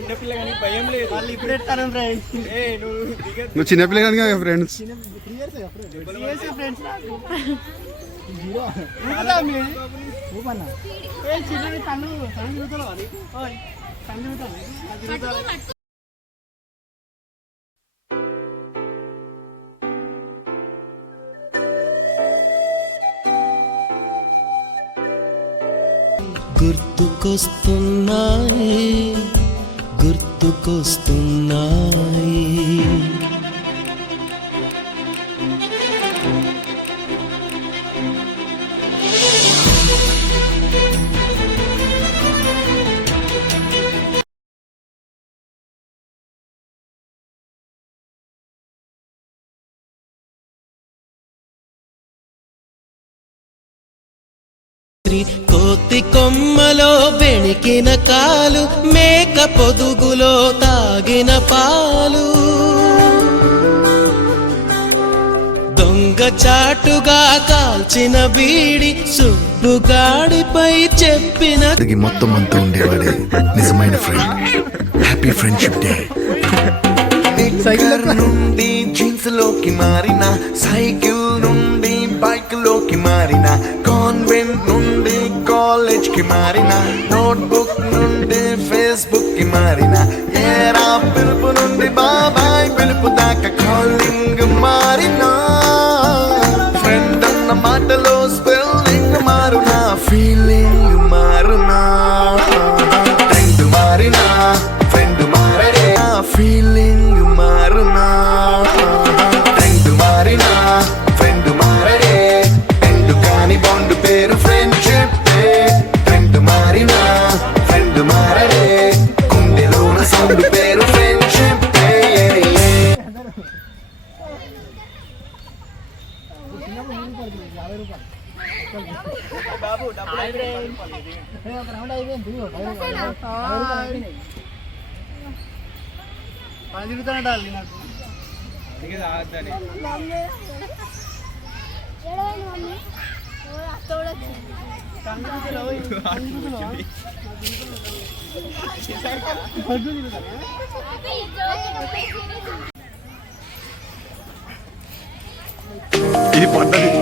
చిన్నపిల్ల కానీ భయం లేదు. వాళ్ళు ఇప్పుడు ఎత్తాను ఫ్రెండ్స్. నువ్వు చిన్నపిల్ల కానీ ఫ్రెండ్స్. గుర్తుకొస్తున్నాయి గుర్తుకొస్తున్నాయి కోతి కొమ్మలో బెణికిన కాలు, మేక పొదుగులో తాగిన పాలు, దొంగ చాటుగా కాల్చిన బీడి, సుబ్బుగాడిపై చెప్పిన మొత్తం అంతా ఉండేవాడే నిజమైన friend. Happy friendship day. Cycle నుండి జీన్స్ లోకి మారిన, సైకిల్ నుండి బైక్ లోకి మారిన, కాన్వెంట్ నుండి కాలేజ్ కి మారిన, నోట్బుక్ నుండి ఫేస్బుక్ కి మారిన, ఏరా పిలుపు నుండి బాబాయ్ పిలుపు దాకా కాలింగ్ మారిన, ఫ్రెండ్ అన్న మాటలో స్పెల్లింగ్ మారునా, ఫీలింగ్ మారునా, ఫ్రెండ్ మారినా ఫ్రెండ్ మారడే, ఫీలింగ్ మారునా, ఫ్రెండ్ మారినా ఫ్రెండ్ మారడే, ఫ్రెండ్ కాని బాండ్ పేరు ఫ్రెండ్షిప్. ఫ్రెండ్ మారినా ఫ్రెండ్ మారడే, గుండెలోన సౌండ్ పేరు ఫ్రెండ్షిప్. తిరుగుతానండి నాకు ఆగద్దని. ఇది పడ్డది.